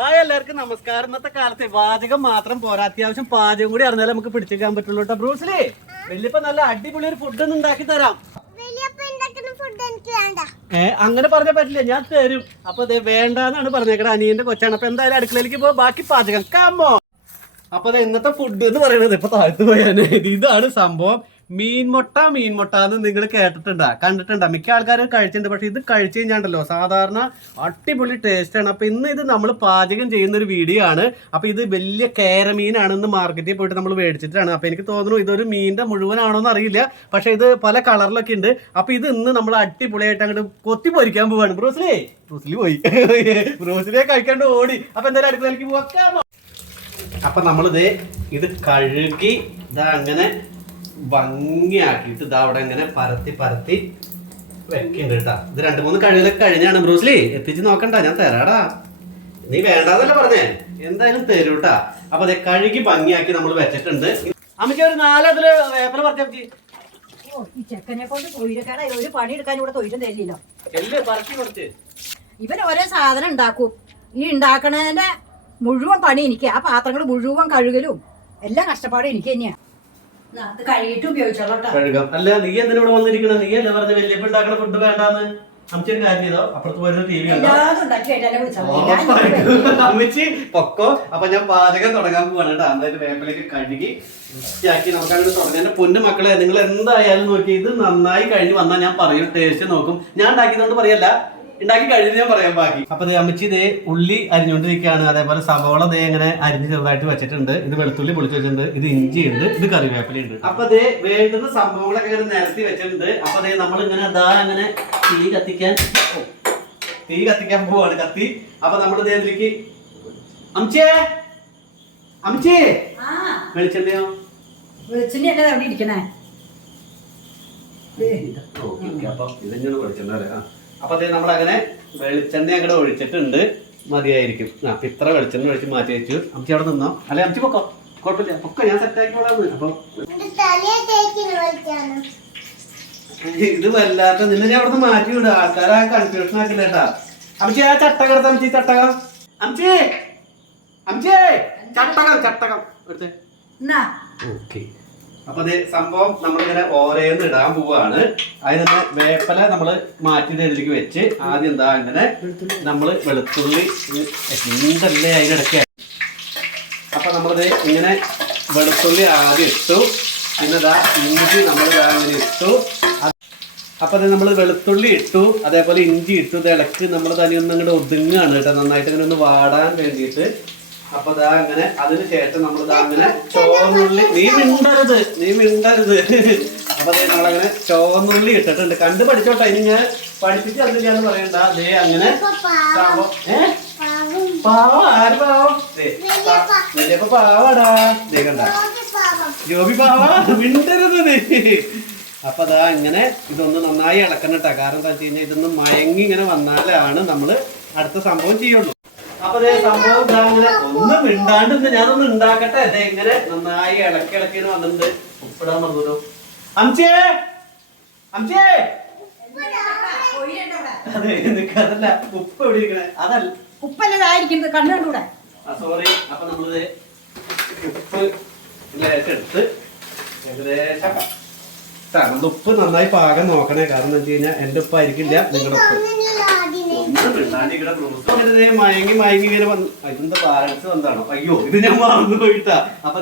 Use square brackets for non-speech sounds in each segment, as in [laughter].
Hi എല്ലാവർക്കും നമസ്കാരം. ഇന്നത്തെ കാലത്ത് വാചകം മാത്രം പോരാ. അത്യാവശ്യം പാചകം കൂടി അറിഞ്ഞാലേ നമുക്ക് പിടിച്ചേക്കാൻ പറ്റുള്ളൂ കേട്ടോ. ബ്രൂസിലേ വലിയപ്പോ നല്ല അടിപൊളി ഒരു ഫുഡ് ഒന്ന് ഉണ്ടാക്കി തരാം. ഏ അങ്ങനെ പറഞ്ഞ പറ്റില്ല. ഞാൻ തരും. അപ്പൊ അതെ വേണ്ടെന്നാണ് പറഞ്ഞേക്കട അനിയന്റെ കൊച്ചാണ്. അപ്പൊ എന്തായാലും അടുക്കളയിലേക്ക് പോ. ബാക്കി പാചകം. കാമോ അപ്പൊ ഇന്നത്തെ ഫുഡ് എന്ന് പറയുന്നത് ഇപ്പൊ താഴ്ത്തു പോയാണ് ഇതാണ് സംഭവം. മീൻമുട്ട മീൻമുട്ട എന്ന് നിങ്ങൾ കേട്ടിട്ടുണ്ടാ? കണ്ടിട്ടുണ്ടാ? മിക്ക ആൾക്കാരും കഴിച്ചിട്ടുണ്ട്. പക്ഷെ ഇത് കഴിച്ചു കഴിഞ്ഞാണ്ടല്ലോ സാധാരണ അടിപൊളി ടേസ്റ്റ് ആണ്. അപ്പൊ ഇന്ന് ഇത് നമ്മൾ പാചകം ചെയ്യുന്ന ഒരു വീഡിയോ ആണ്. അപ്പൊ ഇത് വലിയ കേരമീനാണെന്ന് മാർക്കറ്റിൽ പോയിട്ട് നമ്മൾ മേടിച്ചിട്ടാണ്. അപ്പൊ എനിക്ക് തോന്നുന്നു ഇതൊരു മീനിന്റെ മുഴുവനാണോ എന്ന് അറിയില്ല. പക്ഷെ ഇത് പല കളറിലൊക്കെ ഉണ്ട്. അപ്പൊ ഇത് ഇന്ന് നമ്മൾ അടിപൊളിയായിട്ട് അങ്ങോട്ട് കൊത്തി പൊരിക്കാൻ പോവാണ്. ബ്രൂസ്ലേ ബ്രൂസ്ലി പോയി. ബ്രൂസ്ലിയെ കഴിക്കാണ്ട് ഓടി. അപ്പൊ എന്തായാലും അടുക്കളയിലേക്ക് പോക്കാമോ അപ്പൊ നമ്മളിത് ഇത് കഴുകി ഇതാ അങ്ങനെ ഭംഗിയാക്കിയിട്ട് ഇതാ അവിടെ ഇങ്ങനെ പരത്തി പരത്തി വെക്കുന്നുണ്ട് കേട്ടാ. ഇത് രണ്ട് മൂന്ന് കഴുകലൊക്കെ കഴിഞ്ഞാണ് ബ്രൂസ്ലി. എത്തിച്ച് നോക്കണ്ട ഞാൻ തരാടാ. നീ വേണ്ടാന്നല്ല പറഞ്ഞേ? എന്തായാലും തരൂ കേട്ടാ. അപ്പൊ അതെ കഴുകി ഭംഗിയാക്കി നമ്മൾ വെച്ചിട്ടുണ്ട്. അമ്മയ്ക്ക് ഒരു നാലതിൽ വേപ്പല പറഞ്ഞു ഈ ചെക്കനെ കൊണ്ട് തൊഴിലക്കാരെ ഒരു പണി എടുക്കാൻ ഇവിടെ തൊഴിലും തരില്ലല്ലോ. ഇവൻ ഓരോ സാധനം ഉണ്ടാക്കും. ഈ ഉണ്ടാക്കണതിന്റെ മുഴുവൻ പണി എനിക്ക് ആ പാത്രങ്ങൾ മുഴുവൻ കഴുകലും എല്ലാം കഷ്ടപ്പാടും എനിക്ക് തന്നെയാ. എന്നാ, അത് ഉപയോഗിച്ചോളൂ കേട്ടോ. കഴുകാം. അല്ല നീ എന്തിനാ ഇവിടെ വന്നിരിക്കണ? നീ അല്ല പറഞ്ഞ ഉണ്ടാക്കണ ഫുഡ് വേണ്ടാന്ന്? അമ്മച്ചൊരു കാര്യം ചെയ്തോ? അപ്പുറത്ത് പോയിരുന്ന ടി വി ഉണ്ടോ എല്ലാതും ഉണ്ടാക്കി കഴിഞ്ഞാൽ എന്നെ വിളിച്ചാൽ മതി. ഞാൻ ഇവിടെ ഉറപ്പായിട്ടും. അമ്മച്ചി പൊക്കോ. അപ്പൊ ഞാൻ പാചകം തുടങ്ങാൻ പോവാണ് കേട്ടോ. വേപ്പിലേക്ക് കഴുകി വൃത്തിയാക്കി നമുക്ക് അങ്ങനെ എന്റെ പൊന്നു മക്കളെ നിങ്ങൾ എന്തായാലും നോക്കി ഇത് നന്നായി കഴിഞ്ഞ് വന്നാൽ ഞാൻ പറയും ടേസ്റ്റ് നോക്കും. ഞാൻ ഉണ്ടാക്കിയതുകൊണ്ട് പറയല്ല. ഉണ്ടാക്കി കഴിഞ്ഞ് ഞാൻ പറയാൻ ബാക്കി. അപ്പൊ ദേ അമ്മച്ചി ഇതേ ഉള്ളി അരിഞ്ഞുകൊണ്ടിരിക്കുകയാണ് അതേപോലെ സവോള ദേ ഇങ്ങനെ അരിഞ്ഞ് ചെറുതായിട്ട് വെച്ചിട്ടുണ്ട്. ഇത് വെളുത്തുള്ളി പൊളിച്ച് വെച്ചിട്ടുണ്ട്. ഇത് ഇഞ്ചി ഉണ്ട്. ഇത് കറിവേപ്പില ഉണ്ട്. അപ്പൊ ദേ വേണ്ടുന്ന സംഭവങ്ങളൊക്കെ ഇങ്ങനെ നിരത്തി വെച്ചിട്ടുണ്ട്. അപ്പൊ ദേ നമ്മൾ ഇങ്ങനെ ദാ അങ്ങനെ തീ കത്തിക്കാൻ ഓ, തീ കത്തിക്കാൻ പോവാണ് കത്തി. അപ്പൊ നമ്മൾ ഇതിലേക്ക് അമ്മച്ചേ അമ്മച്ചേ. ആ. വെളിച്ചെണ്ണയോ? വെളിച്ചെണ്ണ അല്ലേ അവിടെ ഇരിക്കണേ. അപ്പൊ ഇതെങ്ങനെ വെളിച്ചെണ്ണ? അല്ലേ? ആ. അപ്പൊ അതേ നമ്മൾ അങ്ങനെ വെളിച്ചെണ്ണ അങ്ങോട്ട് ഒഴിച്ചിട്ടുണ്ട്. മതിയായിരിക്കും. ആ അപ്പൊ ഇത്ര വെളിച്ചെണ്ണ ഒഴിച്ച് മാറ്റി വെച്ചു. അമ്മച്ചി അവിടെ നിന്നോ? അല്ലെ അമ്മച്ചി പൊക്കോ? കുഴപ്പമില്ല. പൊക്കോ ഞാൻ സെറ്റ് ആക്കിക്കോളാന്ന്. അപ്പൊ എന്റെ തലയെ തേക്കിന് വിളിച്ചാണ് ഇത് വല്ലാത്ത നിന്നെ ഞാൻ അവിടെ നിന്ന് മാറ്റി വിടുക ആൾക്കാരെ കൺഫ്യൂഷൻ ആക്കില്ല കേട്ടാ അമ്മച്ചി ആ ചട്ടകം എടുത്ത അമ്മച്ചി ചട്ടകം? അമ്മച്ചി! അമ്മച്ചി! ചട്ടകം ചട്ടകം. എടുത്തേ. ഓക്കെ. അപ്പൊ അത് സംഭവം നമ്മളിങ്ങനെ ഓരേന്ന് ഇടാൻ പോവാണ്. അതിന് തന്നെ വേപ്പല നമ്മൾ മാറ്റി ഇതിലേക്ക് വെച്ച് ആദ്യം എന്താ ഇങ്ങനെ നമ്മൾ വെളുത്തുള്ളി എന്തല്ലേ അതിനിടയ്ക്ക് അപ്പൊ നമ്മളിത് ഇങ്ങനെ വെളുത്തുള്ളി ആദ്യം ഇട്ടു. പിന്നെ ഇതാ ഇഞ്ചി നമ്മൾ ഇതാ ഇങ്ങനെ ഇട്ടു. അപ്പൊ അത് നമ്മൾ വെളുത്തുള്ളി ഇട്ടു. അതേപോലെ ഇഞ്ചി ഇട്ടു. ഇത് ഇളക്ക് നമ്മൾ തന്നെ ഒന്ന് അങ്ങോട്ട് ഒതുങ്ങാണ് കേട്ടോ. നന്നായിട്ട് ഇങ്ങനെ ഒന്ന് വാടാൻ വേണ്ടിയിട്ട്. അപ്പൊ ഇതാ അങ്ങനെ അതിന് ശേഷം നമ്മൾ ഇതാ അങ്ങനെ ചോന്നുള്ളി നീ മിണ്ടരുത് നീ മിണ്ടരുത്. അപ്പൊ അതേ നമ്മളങ്ങനെ ചോന്നുള്ളി ഇട്ടിട്ടുണ്ട്. കണ്ട് പഠിച്ചോട്ടെ ഇനി ഞാൻ പഠിപ്പിച്ച് തന്നില്ലാന്ന് പറയണ്ട. ദേ അങ്ങനെ പാവം. ആര് പാവം? വലിയപ്പ പാവാടാ. ദേ കണ്ട. ജോബി പാവ. മിണ്ടരുത് നീ. അപ്പൊ അതാ ഇങ്ങനെ ഇതൊന്ന് നന്നായി ഇളക്കണം കേട്ടോ കാരണം എന്താ വെച്ച് കഴിഞ്ഞാൽ ഇതൊന്ന് മയങ്ങി ഇങ്ങനെ വന്നാലാണ് നമ്മൾ അടുത്ത സംഭവം ചെയ്യുള്ളൂ. അപ്പൊ സംഭവം ഇതാ ഇങ്ങനെ ഒന്ന് മിണ്ടാണ്ട് നിന്ന് ഞാനൊന്ന് ഉണ്ടാക്കട്ടെ ദേ ഇങ്ങനെ നന്നായി ഇളക്കി ഇളക്കി വന്നിട്ട് വന്നിട്ടുണ്ട്. ഉപ്പിടാൻ മറന്നു അംചേ അംചേ അതെ അതല്ല ഉപ്പ് എവിടെ ഇരിക്കണേ? അതല്ല. ഉപ്പല്ലതായിരിക്കുന്നത് കണ്ണുകൂടെ കണ്ടൂടെ? ആ സോറി അപ്പൊ നമ്മളിത് ഉപ്പ് ലേശം എടുത്ത് ഏകദേശം നമ്മൾ ഉപ്പ് നന്നായി പാകം നോക്കണേ. കാരണം എന്താ വെച്ച് കഴിഞ്ഞാൽ എന്റെ ഉപ്പായിരിക്കില്ല നിങ്ങളുടെ ഉപ്പ്. മയങ്ങി മയങ്ങി ഇങ്ങനെ വന്ന് ഇതിന്റെ ബാലൻസ് വന്നതാണോ? അയ്യോ ഇത് ഞാൻ മറന്നു പോയിട്ടാ. അപ്പൊ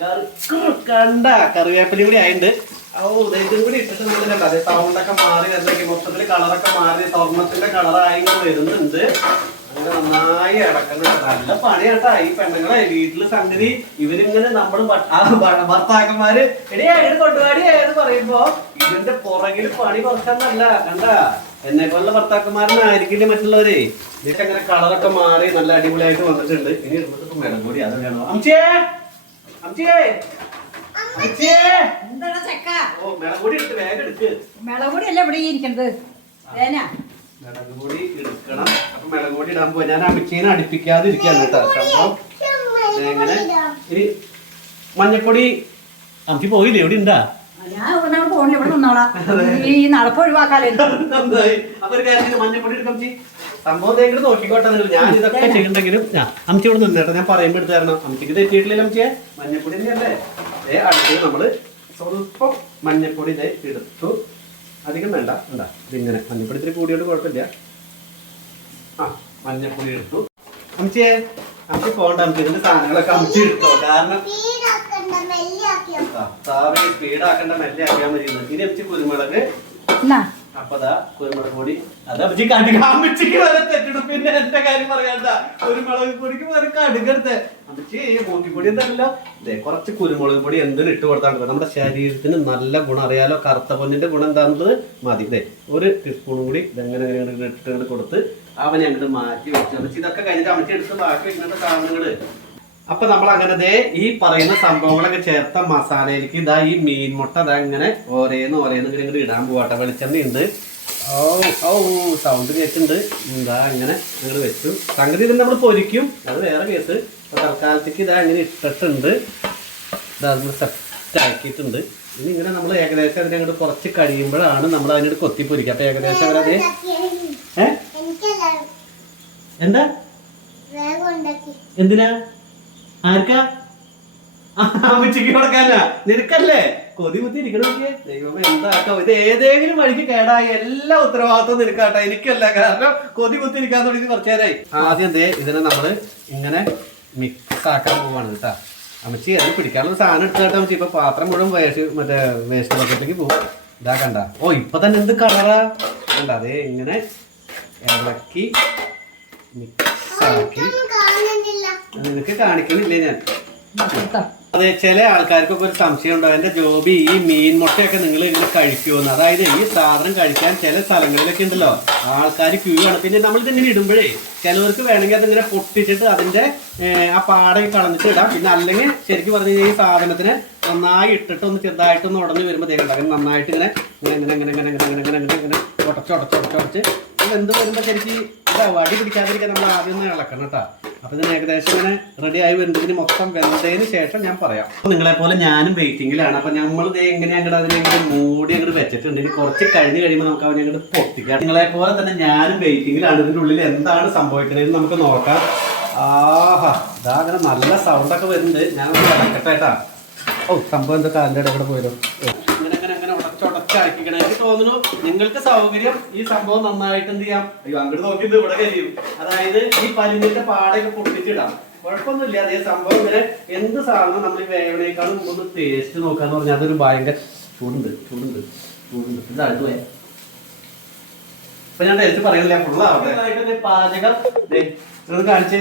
കറുക്കറ് കണ്ട കറിവേപ്പിലയും കൂടി ആയിണ്ട്. ഓ ഇതും കൂടി ഇട്ടിട്ട് നമ്മൾ കണ്ട അതെ സൗണ്ട് ഒക്കെ മാറി എന്തൊക്കെ മൊത്തത്തിൽ കളറൊക്കെ മാറി സ്വർണത്തിന്റെ കളറായി വരുന്നുണ്ട്. നന്നായി ഇടക്കുന്നുണ്ട് നല്ല പണിയാട്ടാ. ഈ പെണ്ണുങ്ങളെ വീട്ടിൽ സംഗതി ഇവരിങ്ങനെ നമ്മൾ ആ ഭർത്താക്കന്മാര് എടേ ഏത് കൊണ്ടുപാടി ഏത് പറയുമ്പോ ഇതിന്റെ പുറകിൽ പണി കുറച്ചെന്നല്ല കണ്ട? എന്നെ പോലുള്ള ഭർത്താക്കന്മാരനായിരിക്കില്ല മറ്റുള്ളവരെ? ഇതൊക്കെ അങ്ങനെ കളറൊക്കെ മാറി നല്ല അടിപൊളിയായിട്ട് വന്നിട്ടുണ്ട്. ഇനി ഇടുന്നത് മേടം കൂടി അത് വേണോ. അമ്മച്ചേ അമ്മച്ചേ അമ്മച്ചേ ഓ എടുത്ത് വേഗം എടുക്ക്. മിളകുപൊടി അല്ല ഇവിടെ ഈ ഇരിക്കുന്നത് വേന? മിളക് പൊടി എടുക്കണം. അപ്പൊ മിളക് പൊടി ഇടാൻ ഞാൻ അമ്മച്ചീനെ അടുപ്പിക്കാതിരിക്കാണ് കേട്ടോ. സംഭവം എങ്ങനെ? ഇനി മഞ്ഞപ്പൊടി അമ്മച്ചി പോയില്ലേ? എവിടെ ഉണ്ടാ നിന്നോളാം ഈ നടപ്പ് ഒഴിവാക്കാലേ. സംഭവം നോക്കിക്കോട്ടെ ഞാൻ ഇതൊക്കെ ചെയ്യണ്ടെങ്കിലും ഞാൻ അമ്മച്ചി ഇവിടെ നിന്നേട്ടോ. ഞാൻ പറയുമ്പോൾ എടുത്ത് തരണം. അമ്മച്ചിക്ക് തെറ്റിയിട്ടില്ല അമ്മച്ചിയെ. മഞ്ഞപ്പൊടി തന്നെയല്ലേ ഏ അടുത്ത് നമ്മൾ സ്വല്പം മഞ്ഞപ്പൊടി ഇതേ എടുത്തു. അധികം വേണ്ട. എന്താ ഇതിങ്ങനെ. മഞ്ഞപ്പൊടി ഇത്തിരി കൂടിയോട് കുഴപ്പമില്ല. ആ മഞ്ഞപ്പൊടി എടുത്തു. അമ്മച്ചിയെ അമ്മച്ചി പോകണ്ട അമ്മച്ചി ഇതിന്റെ സാധനങ്ങളൊക്കെ അമ്മച്ചി എടുത്തോ. കാരണം സ്പീഡാക്കണ്ട മെല്ലിയാക്കിയോ? സാറ് സ്പീഡാക്കേണ്ട മെല്ലെ ആക്കിയാൽ മതി ഇനി അമ്മച്ചി കുരുമുളക്. അപ്പതാ കുരുമുളക് പൊടി. അത് വരെ തെറ്റിടും. പിന്നെ എന്റെ കാര്യം പറയാണ്ട കുരുമുളക് പൊടിക്ക് വരെ കടുകെടുത്ത് അമ്മച്ചി മൂക്കിപ്പൊടി എന്തല്ലോ? ഇതേ കുറച്ച് കുരുമുളക് പൊടി എന്തിനും ഇട്ട് കൊടുത്താൽ നമ്മുടെ ശരീരത്തിന് നല്ല ഗുണം. അറിയാലോ കറുത്ത പൊന്നിന്റെ ഗുണം എന്താണെന്നത് മതി. ഇതേ ഒരു ടീസ്പൂൺ കൂടി ഇതെങ്ങനെ ഇങ്ങനെ ഇട്ടിട്ട് കൊടുത്ത് അവനെ അങ്ങോട്ട് മാറ്റി വെച്ചു. അമ്മച്ചി ഇതൊക്കെ കഴിഞ്ഞിട്ട് അമ്മച്ചി എടുത്ത് ബാക്കി വെക്കുന്ന സാധനങ്ങൾ അപ്പൊ നമ്മൾ അങ്ങനെ ദേ ഈ പറയുന്ന സംഭവങ്ങളൊക്കെ ചേർത്ത മസാലയിലേക്ക് ഇതാ ഈ മീൻ മുട്ട ഇതാ ഇങ്ങനെ ഓരോന്ന് ഓരോന്ന് ഇങ്ങനെ ഇങ്ങോട്ട് ഇടാൻ പോവാട്ടെ. വെളിച്ചെണ്ണ ഉണ്ട് ഓ ഓ സൗണ്ട് കേൾക്കുന്നുണ്ട് ഇതാ ഇങ്ങനെ അങ്ങോട്ട് വെച്ചു. സംഗതി ഇതിന് നമ്മൾ പൊരിക്കും. അത് വേറെ കേസ്. തൽക്കാലത്തേക്ക് ഇതാ ഇങ്ങനെ ഇട്ടിട്ടുണ്ട്. ഇതാ നമ്മൾ സെറ്റ് ആക്കിയിട്ടുണ്ട്. ഇനി ഇങ്ങനെ നമ്മൾ ഏകദേശം അതിനെ അങ്ങോട്ട് കുറച്ച് കഴിയുമ്പോഴാണ് നമ്മൾ അതിനോട് കൊത്തി പൊരിക്കുക. അപ്പൊ ഏകദേശം അവരത് ഏ? എനിക്കെല്ലാരും എന്താ എന്തിനാ? ആർക്കാ? നിനക്കല്ലേ? കൊതി കുത്തി ഇരിക്കണമൊക്കെ ദൈവമേ ഇത് ഏതെങ്കിലും വഴിക്ക് കേടായി എല്ലാ ഉത്തരവാദിത്വം നിനക്കാട്ടെ. എനിക്കല്ല കാരണം കൊതി കുത്തി ഇരിക്കാൻ തുടങ്ങി കുറച്ചു നേരമായി ആദ്യം ദേ ഇതിനെ നമ്മൾ ഇങ്ങനെ മിക്സ് ആക്കാൻ പോവാണ് കേട്ടാ. അമ്മച്ചി അത് പിടിക്കാനുള്ള സാധനം എടുത്തിട്ട് അമ്മച്ചി. ഇപ്പൊ പാത്രം മുഴുവൻ വേസ്റ്റ് മറ്റേ വേസ്റ്റ് ബക്കറ്റിലേക്ക് പോകും. ഇതാ കണ്ട. ഓ ഇപ്പൊ തന്നെ എന്ത് കളറാ കണ്ട അതേ ഇങ്ങനെ ഇളക്കി മിക്സ് ആക്കി. നിനക്ക് കാണിക്കുന്നില്ലേ ഞാൻ. അതെ ചില ആൾക്കാർക്കൊക്കെ ഒരു സംശയം ഉണ്ടാവും എന്റെ ജോബി ഈ മീൻ മുട്ടയൊക്കെ നിങ്ങൾ ഇങ്ങനെ കഴിക്കുമെന്ന് അതായത് ഈ സാധനം കഴിക്കാൻ ചില സ്ഥലങ്ങളിലൊക്കെ ഉണ്ടല്ലോ ആൾക്കാർ ക്യൂ ആണ് പിന്നെ നമ്മൾ ഇതിങ്ങനെ ഇടുമ്പോഴേ ചിലവർക്ക് വേണമെങ്കിൽ അതിങ്ങനെ പൊട്ടിച്ചിട്ട് അതിന്റെ ആ പാടൊക്കെ കളഞ്ഞിട്ട് ഇടാം പിന്നെ അല്ലെങ്കിൽ ശരിക്കും പറഞ്ഞു കഴിഞ്ഞാൽ ഈ സാധനത്തിന് നന്നായി ഇട്ടിട്ട് ഒന്ന് ചെറുതായിട്ടൊന്ന് ഉടഞ്ഞു വരുമ്പോൾ തേക്കണ്ട അങ്ങനെ നന്നായിട്ട് ഇങ്ങനെ ഇങ്ങനെ ഇങ്ങനെ ഇങ്ങനെ ഇങ്ങനെ ഇങ്ങനെ ഇങ്ങനെ ഇങ്ങനെ ഇങ്ങനെ ഉടച്ച് ഉടച്ച് ഉടച്ച് ഉടച്ച് ഇത് എന്ത് വരുമ്പോൾ ശരിക്കും അടി പിടിക്കാതിരിക്കാൻ നമ്മൾ ആദ്യം ഒന്ന് ഇളക്കണം കേട്ടോ. അപ്പൊ ഇതിന് ഏകദേശം ഇങ്ങനെ റെഡി ആയി വരുന്നതിന് മൊത്തം വെന്തതിന് ശേഷം ഞാൻ പറയാം. നിങ്ങളെ പോലെ ഞാനും വെയിറ്റിംഗിലാണ് അപ്പൊ നമ്മൾ എങ്ങനെ അങ്ങോട്ട് അതിനെ അങ്ങോട്ട് മൂടി അങ്ങോട്ട് വെച്ചിട്ടുണ്ട്. ഇനി കുറച്ച് കഴിഞ്ഞ് കഴിയുമ്പോൾ നമുക്ക് അവനെ അങ്ങോട്ട് പൊട്ടിക്കാം. നിങ്ങളെ പോലെ തന്നെ ഞാനും വെയിറ്റിംഗിലാണ് ഇതിന്റെ ഉള്ളിൽ എന്താണ് സംഭവിക്കുന്നത് നമുക്ക് നോക്കാം. ആഹാ ഇതാ അങ്ങനെ നല്ല സൗണ്ടൊക്കെ വരുന്നുണ്ട്. ഞാൻ ഇളക്കട്ടെ കേട്ടാ. ഓ സംഭവം എന്താ കാലിന്റെ ഇടയിൽ കൂടെ പോയല്ലോ ഓ, ഇങ്ങനെ ഇങ്ങനെ ഇങ്ങനെ ഉടച്ചുടച്ചാക്കിക്കണേ എനിക്ക് തോന്നുന്നു നിങ്ങൾക്ക് സൗകര്യം ഈ സംഭവം നന്നായിട്ട് എന്ത് ചെയ്യാം? അയ്യോ അങ്ങോട്ട് നോക്കി ഇവിടെ കഴിയും. അതായത് ഈ പല്ലിന്റെ പാടയൊക്കെ പൊട്ടിച്ചിടാം. കുഴപ്പമൊന്നുമില്ല. അതേ സംഭവം ഇങ്ങനെ എന്ത് സാധനം നമ്മൾ ഈ വേവനേക്കാളും മുമ്പ് ഒന്ന് ടേസ്റ്റ് നോക്കാന്ന് പറഞ്ഞാൽ അതൊരു ഭയങ്കര ചൂടുണ്ട് ചൂടുണ്ട് ചൂടുണ്ട്. ഇത് അടുത്ത് പോയാ. ഇപ്പൊ ഞാൻ ടേസ്റ്റ് പറയുന്നില്ല ഫുള്ളാവട്ടെ പാചകം. ഇതൊന്ന് കാണിച്ചേ.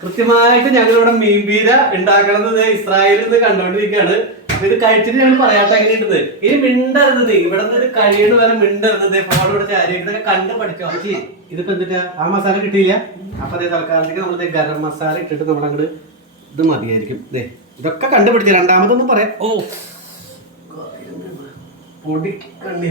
കൃത്യമായിട്ട് ഞങ്ങളിവിടെ മീൻപീര ഉണ്ടാക്കണത് ഇസ്രായേലിൽ നിന്ന് കണ്ടോണ്ടിരിക്കുകയാണ് അപ്പൊ ഇത് കഴിച്ചിട്ട് ഞങ്ങൾ പറയാത്ത എങ്ങനെയുണ്ട് ഇനി മിണ്ടരുത് ഇവിടെ നിന്ന് കഴിയുന്ന വരെ മിണ്ടരുത് ഫോൺ ചാരിയൊക്കെ കണ്ട് പഠിച്ചോ? ഇതിപ്പോ എന്തിട്ടാ? ആ മസാല കിട്ടിയില്ല? അപ്പൊ അതേ തൽക്കാലത്തേക്ക് നമ്മൾ ഗരം മസാല ഇട്ടിട്ട് നമ്മൾ അങ്ങോട്ട് ഇത് മതിയായിരിക്കും. ദേ ഇതൊക്കെ കണ്ടുപിടിച്ച രണ്ടാമതൊന്നും പറയാം. ഓ പൊടി കണ്ണി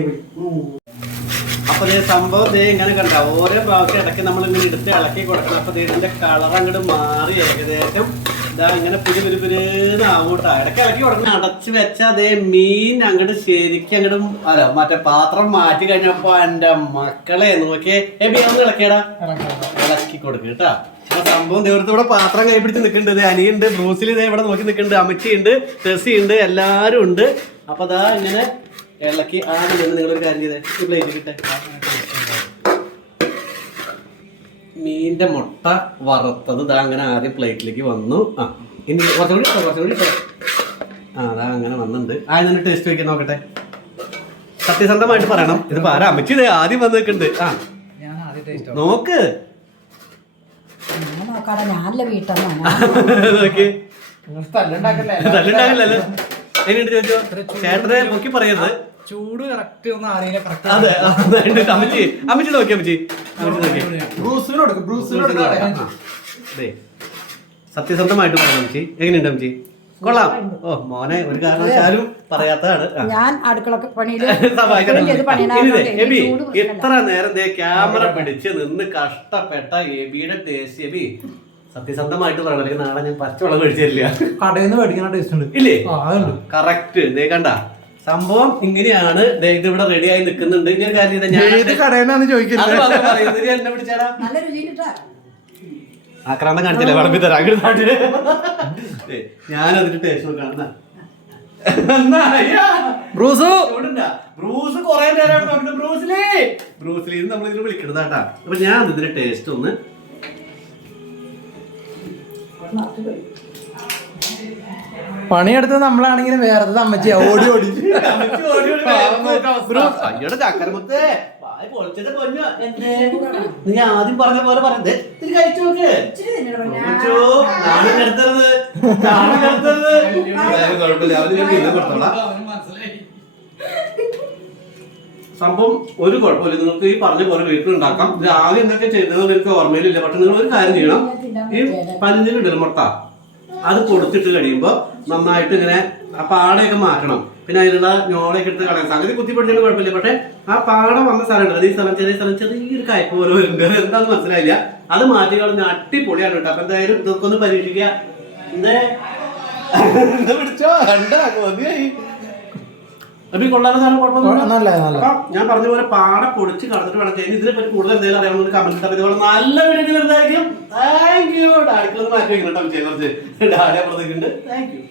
പോയി ഉം. അപ്പൊ ദേ സംഭവം ദേ ഇങ്ങനെ കണ്ട? ഓരോ ഭാഗത്ത് ഇടയ്ക്ക് നമ്മൾ ഇങ്ങനെ എടുത്ത് ഇളക്കി കൊടുക്കണം. അപ്പൊ ദേ ഇതിന്റെ കളർ അങ്ങോട്ട് മാറി ഏകദേശം ഇതാ ഇങ്ങനെ പുരി പുരി പുരിന്നാവും കേട്ടോ. ഇടയ്ക്ക് ഇളക്കി കൊടുക്കണം. അടച്ചു വെച്ച അതേ മീൻ അങ്ങോട്ട് ശരിക്കും അങ്ങോട്ട് അല്ല മറ്റേ പാത്രം മാറ്റി കഴിഞ്ഞപ്പോ എന്റെ മക്കളെ നോക്കിയേ. എബി ഒന്ന് ഇളക്കിയടാ. ഇളക്കി കൊടുക്കും കേട്ടാ. സംഭവം ദൈവത്തെ ഇവിടെ പാത്രം കൈപിടിച്ച് നിൽക്കുന്നുണ്ട് അനിയുണ്ട് ബ്രൂസിൽ ഇതേ ഇവിടെ നോക്കി നിൽക്കുന്നുണ്ട് അമ്മച്ചിയുണ്ട് ടെസ്സി ഉണ്ട് എല്ലാരും ഉണ്ട്. അപ്പൊ അതാ ഇങ്ങനെ ഇളക്കി ആദ്യം നിന്ന് നിങ്ങളൊരു കാര്യം ചെയ്തേ. ഈ പ്ലേറ്റ് കിട്ടെ മീന്റെ മുട്ട വറുത്തത് ഇതാ അങ്ങനെ ആദ്യം പ്ലേറ്റിലേക്ക് വന്നു. ആ ഇനി കുറച്ചുകൂടി ഇട്ടോ, കുറച്ചുകൂടി ഇട്ടോ. ആ അതാ അങ്ങനെ വന്നിട്ടുണ്ട് ആ ഇതിന് ടേസ്റ്റ് വയ്ക്കാൻ നോക്കട്ടെ. സത്യസന്ധമായിട്ട് പറയണം. ഇത് ആരാ? അമ്മച്ചി ആദ്യം വന്ന് നിൽക്കുന്നുണ്ട് ആ. നോക്ക്. [laughs] ചോദിച്ചോ? ചേട്ടനെ നോക്കി പറയരുത്. ചൂട് കറക്റ്റ് ഒന്നും അറിയില്ല കറക്റ്റ് അതെ ഉണ്ട്. അമ്മച്ചി അമ്മച്ചി നോക്കി അമ്മച്ചി? അമ്മച്ചി നോക്കി ബ്രൂസിന് കൊടുക്കും ബ്രൂസിന് ദേ, സത്യസന്ധമായിട്ട് പറയാം അമ്മച്ചി. എങ്ങനെയുണ്ട് അമ്മച്ചി? കൊള്ളാം. ഓ മോനെ ഒരു കാരണവശാലും പറയാത്തതാണ്. ഞാൻ അടുക്കള എനിക്ക് എബി. ഇത്ര നേരം ദേ ക്യാമറ പിടിച്ച് നിന്ന് കഷ്ടപ്പെട്ട എബിയുടെ ടേസ്റ്റ് എബി സത്യസന്ധമായിട്ട് പറയണം. അല്ലെങ്കിൽ നാളെ ഞാൻ പച്ചവെള്ളം കഴിച്ചില്ല കടയിൽ നിന്ന് മേടിക്കുന്ന ടേസ്റ്റ് ഉണ്ട്. ഇല്ലേ? കറക്റ്റ് ദേ കണ്ട? സംഭവം ഇങ്ങനെയാണ്. ദേ ഇത് ഇവിടെ റെഡി ആയി നിൽക്കുന്നുണ്ട്. ഇനി ഒരു കാര്യം ചെയ്താ ഞാൻ ഏത് കടയിലാണ് അത് ചോദിക്കുന്നത് വന്ന് പറയുന്നത് ഇനി എന്നെ പിടിച്ചാടാ. നല്ല ആക്രാന്തം കാണിച്ചില്ല? വിളമ്പി തരാം അങ്ങോട്ട് നാട്ടിൽ ദേ, ഞാനതിന് ടേസ്റ്റ് നോക്കണം ബ്രൂസു. ബ്രൂസ് കൊറേ നേരം നോക്കുന്നത് ബ്രൂസിലേ. ബ്രൂസിലി നമ്മൾ ഇതിന് വിളിക്കണത് കേട്ടാ. അപ്പൊ ഞാൻ ഇതിന്റെ ടേസ്റ്റ് ഒന്ന് പണിയെടുത്ത് നമ്മളാണെങ്കിലും വേറെ അമ്മച്ചി ഓടി ഓടി. നീ ആദ്യം പറഞ്ഞ പോലെ പറഞ്ഞത് കഴിച്ചു നോക്ക്. എടുത്തത്. സംഭവം ഒരു കുഴപ്പമില്ല. നിങ്ങൾക്ക് ഈ പറഞ്ഞ പോലെ വീട്ടിൽ ഉണ്ടാക്കാം ഇത് ആദ്യം എന്തൊക്കെ ചെയ്തത് എനിക്ക് ഓർമ്മയിലില്ല. പക്ഷെ നിങ്ങൾ ഒരു കാര്യം ചെയ്യണം. ഈ പനിഞ്ഞിലുണ്ടല്ലോ മുട്ട. അത് കൊടുത്തിട്ട് കഴിയുമ്പോൾ നന്നായിട്ട് ഇങ്ങനെ ആ പാടയൊക്കെ മാറ്റണം. പിന്നെ അതിലുള്ള ഞോളയൊക്കെ എടുത്ത് കളയാം സംഗതി കുത്തി പൊടിച്ചിട്ട് കുഴപ്പമില്ല. പക്ഷെ ആ പാട വന്ന സ്ഥലം അത് ഈ സ്ഥലം ചെറിയ സ്ഥലം ചെറിയൊരു കയ്പ് പോലെ വരുന്നുണ്ട് എന്താന്ന് മനസ്സിലായില്ല. അത് മാറ്റി കളഞ്ഞ അടിപൊളിയാണ് കേട്ടോ. അപ്പൊ എന്തായാലും ഇതൊക്കെ ഒന്ന് പരീക്ഷിക്കുക. എന്തേ? പിടിച്ചോ? കണ്ടാ മതിയായി അപ്പൊ ഈ കൊള്ളാത്ത സാധനം കുഴപ്പമൊന്നുമില്ല. നല്ല നല്ല. ഞാൻ പറഞ്ഞ പോലെ പാടെ പൊടിച്ച് കളഞ്ഞിട്ട് വേണം. ചെയ്യാൻ ഇതിനെ പറ്റി കൂടുതൽ എന്തെങ്കിലും അറിയാവുന്ന കമന്റ് ഇതുപോലെ നല്ല വീഡിയോ വരുന്നതായിരിക്കും താങ്ക് യു ഡാഡിക്കുള്ളത് മാറ്റി വെക്കണം കേട്ടോ ഡാഡിയാ പ്രതിക്കുണ്ട് താങ്ക് യു